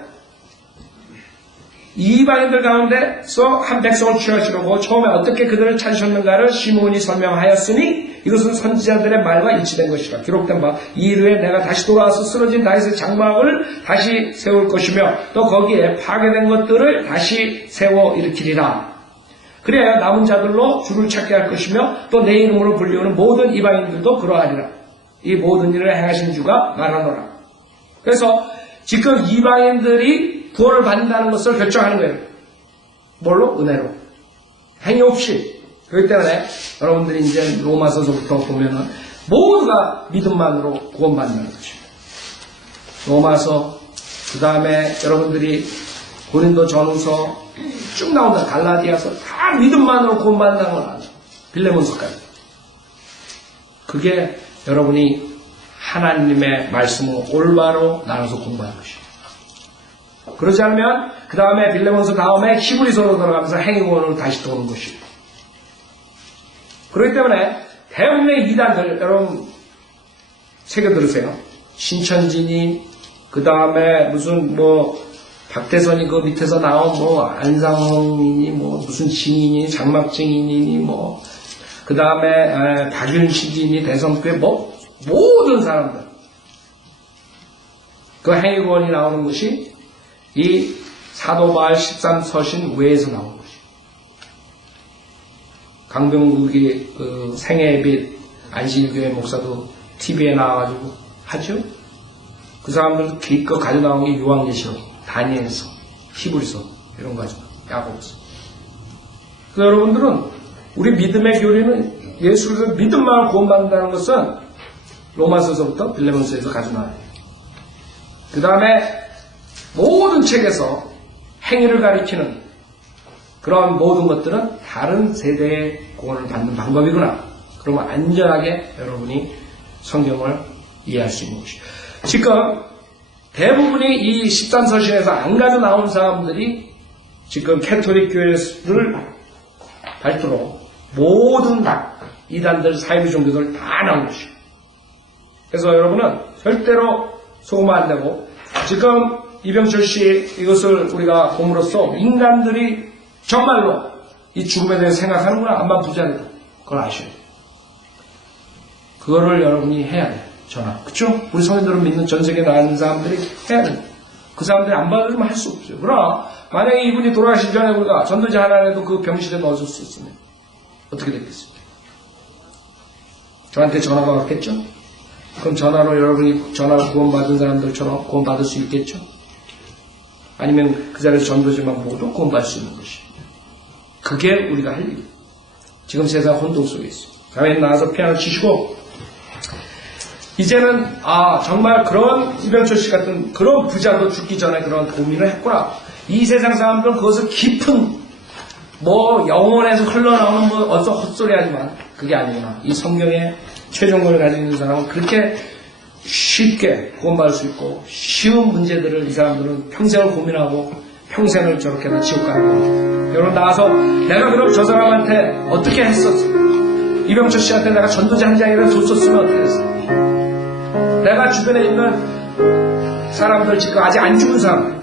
이방인들 가운데서 한 백성을 취하시려고 처음에 어떻게 그들을 찾으셨는가를 시므온이 설명하였으니 이것은 선지자들의 말과 일치된 것이라. 기록된 바 이르에 내가 다시 돌아와서 쓰러진 다윗의 장막을 다시 세울 것이며 또 거기에 파괴된 것들을 다시 세워 일으키리라. 그래야 남은 자들로 주를 찾게 할 것이며 또 내 이름으로 불리우는 모든 이방인들도 그러하리라. 이 모든 일을 행하신 주가 말하노라. 그래서 지금 이방인들이 구원을 받는다는 것을 결정하는 거예요. 뭘로? 은혜로. 행위 없이. 그렇기 때문에 여러분들이 이제 로마서서부터 보면은 모두가 믿음만으로 구원받는 것입니다. 로마서, 그 다음에 여러분들이 고린도 전후서 쭉 나온다. 갈라디아서 다 믿음만으로 구원받는다는 건 아니죠. 빌레몬서까지. 그게 여러분이 하나님의 말씀을 올바로 나눠서 공부하는 것이에요. 그러지 않으면 그 다음에 빌레몬서 다음에 히브리서로 들어가면서 행위구원으로 다시 도는 것이에요. 그렇기 때문에 대부분의 이단들 여러분 새겨 들으세요. 신천진이 그 다음에 무슨 뭐 박대선이 그 밑에서 나온 뭐 안상홍이니 뭐 무슨 증인이 장막 증인이니 뭐 그 다음에 박윤식이니 대성교회 뭐 모든 사람들 그 행위구원이 나오는 것이 이 사도바울 13서신 외에서 나오는 것이에요. 강병국이 그 생애빛 안식일교회 목사도 TV에 나와가지고 하죠. 그 사람들 기껏 가져 나온 게 요한계시록, 다니엘서, 히브리서 이런 거 가지고 야고보서. 그래서 여러분들은 우리 믿음의 교리는 예수를 믿음만 구원받는다는 것은 로마서서부터 빌레몬서에서 가져 나와요. 그 다음에 모든 책에서 행위를 가리키는 그런 모든 것들은 다른 세대의 구원을 받는 방법이구나. 그러면 안전하게 여러분이 성경을 이해할 수 있는 것이죠. 지금 대부분이 이 13서신에서 안 가져 나온 사람들이 지금 캐톨릭 교회를 발표로 모든 이단들, 사이비 종교들 다 나온 것이에요. 그래서 여러분은 절대로 속으면 안 되고 지금 이병철 씨 이것을 우리가 봄으로써 인간들이 정말로 이 죽음에 대해 생각하는구나. 안만 부자라도 그걸 아셔야 돼요. 그거를 여러분이 해야 돼요. 전화. 그쵸? 우리 성인들은 믿는 전 세계에 나가는 사람들이 해야 돼요. 그 사람들이 안 받으면 할 수 없어요. 그러나 만약에 이분이 돌아가시기 전에 우리가 전도지 하나라도 그 병실에 넣어줄 수 있으면 어떻게 됐겠습니까? 저한테 전화가 왔겠죠? 그럼 전화로 여러분이 전화로 구원받은 사람들처럼 구원받을 수 있겠죠? 아니면 그 자리에서 전도지만 보고도 구원받을 수 있는 것이. 그게 우리가 할 일이에요. 지금 세상 혼돈 속에 있어요. 가만히 나와서 피아노 치시고 이제는 정말 그런 이병철 씨 같은 그런 부자도 죽기 전에 그런 고민을 했구나. 이 세상 사람들은 그것을 깊은 뭐 영혼에서 흘러나오는 뭐 어서 헛소리 하지만 그게 아니구나. 이 성경의 최종권을 가지고 있는 사람은 그렇게 쉽게 구원받을 수 있고 쉬운 문제들을 이 사람들은 평생을 고민하고 평생을 저렇게 다 지옥 가는 거예요. 여러분 나와서 내가 그럼 저 사람한테 어떻게 했었어? 이병철 씨한테 내가 전도지 한 장이라도 줬었으면 어떻게 했어? 내가 주변에 있는 사람들 지금 아직 안 죽은 사람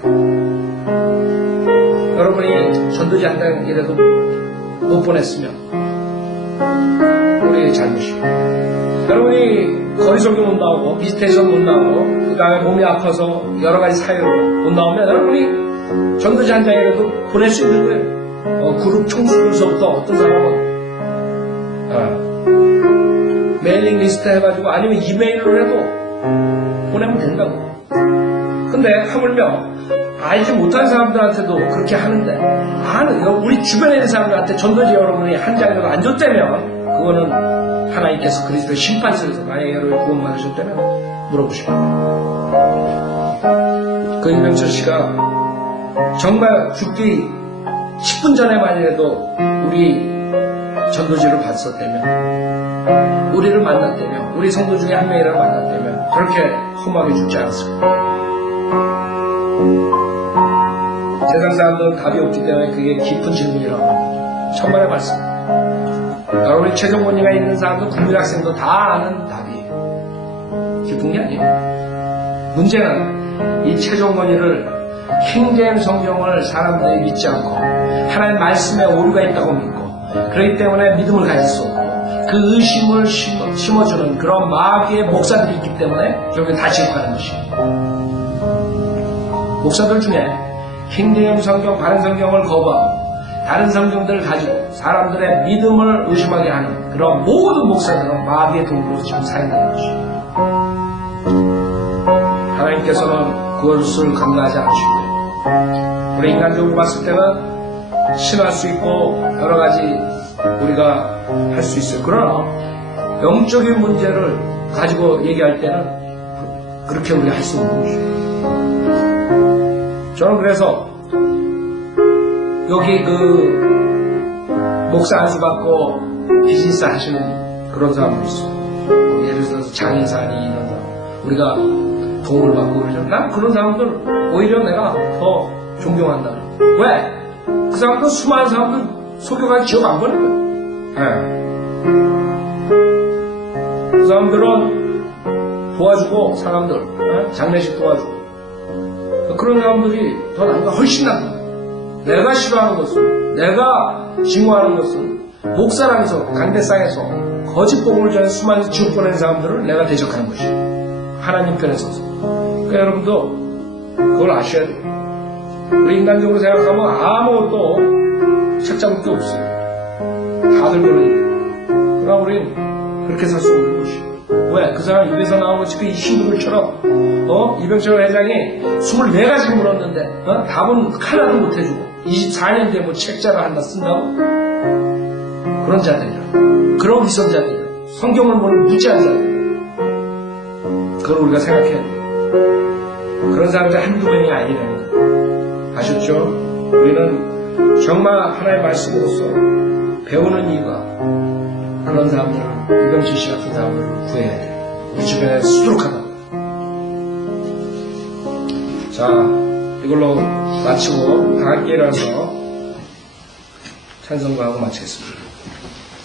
여러분이 전도지 한 장이라도 못 보냈으면 우리의 잘못이에요. 여러분이 거리설교 못 나오고 비지테이션 못 나오고 그 다음에 몸이 아파서 여러 가지 사유로 못 나오면 여러분이 전도지 한 장이라도 보낼 수 있는 거예요. 그룹 총수로서부터 어떤 사람은 메일링 리스트 해가지고 아니면 이메일로 해도 보내면 된다고. 근데 하물며 알지 못하는 사람들한테도 그렇게 하는데 우리 주변에 있는 사람들한테 전도지 여러분이 한 장이라도 안 줬다면 그거는 하나님께서 그리스도의 심판실에서 만약에 여러분이 구원받으셨다면 물어보시고 그 이병철 씨가 정말 죽기 10분 전에만이라도 우리 전도지를 봤었다면 우리를 만났다면 우리 성도 중에 한 명이라도 만났다면 저렇게 험하게 죽지 않았을 거예요. 세상 사람들은 답이 없기 때문에 그게 깊은 질문이라고 합니다. 천만의 말씀. 여러분이 최종 권위가 있는 사람도 국민학생도 다 아는 답이에요. 깊은 게 아니에요. 문제는 이 최종 권위를 킹제임스 성경을 사람들이 믿지 않고 하나님 말씀에 오류가 있다고 믿고 그렇기 때문에 믿음을 가질 수 없고 그 의심을 심어주는 그런 마귀의 목사들이 있기 때문에 결국에 다 지옥하는 것입니다. 목사들 중에 킹제임스 성경, 바른 성경을 거부하고 다른 성경들을 가지고 사람들의 믿음을 의심하게 하는 그런 모든 목사들은 마귀의 도구로 지금 사용되는 것입니다. 하나님께서는 그것을 감당하지 않으시고요. 우리 인간적으로 봤을 때는 신할 수 있고 여러 가지 우리가 할 수 있어요. 그러나 영적인 문제를 가지고 얘기할 때는 그렇게 우리가 할 수 없는 것입니다. 저는 그래서 여기 목사 안수 받고 비즈니스 하시는 그런 사람도 있어요. 예를 들어서 장인사니 이런 사람, 우리가 도움을 받고 그러죠. 난 그런 사람들 오히려 내가 더 존경한다. 왜? 그 사람들 수많은 사람들 속여가지고 지옥 안 보는 거야. 네. 그 사람들은 도와주고 사람들 장례식 도와주고 그런 사람들이 더 나보다 훨씬 낫다. 내가 싫어하는 것은, 내가 증오하는 것은 목사랑에서 강대상에서 거짓 복음을 전해 수많은 지옥 보낸 사람들을 내가 대적하는 것이에요. 하나님 편에 서서. 그러니까 여러분도 그걸 아셔야 돼요. 우리 인간적으로 생각하면 아무것도 찾잡을 게 없어요. 다들 그러니까. 그러나 우리는 그렇게 살 수 없는 것이에요. 왜? 그 사람 입에서 나온 것이 그 신부들처럼 이병철 회장이 24가지 물었는데 답은 하나도 못해주고 24년 뒤에 뭐 책자를 하나 쓴다고? 그런 자들이라. 그런 위선자들이라. 성경을 모르는 무지한 자들. 그걸 우리가 생각해야 돼요. 그런 사람들 한두 명이 아니라는 거예요. 아셨죠? 우리는 정말 하나의 말씀으로서 배우는 이유가 그런 사람들을, 이병철 씨 같은 사람들을 구해야 돼요. 우리 주변에 수두룩하다. 자, 이걸로 마치고 다 함께 일어나서 찬송가하고 마치겠습니다.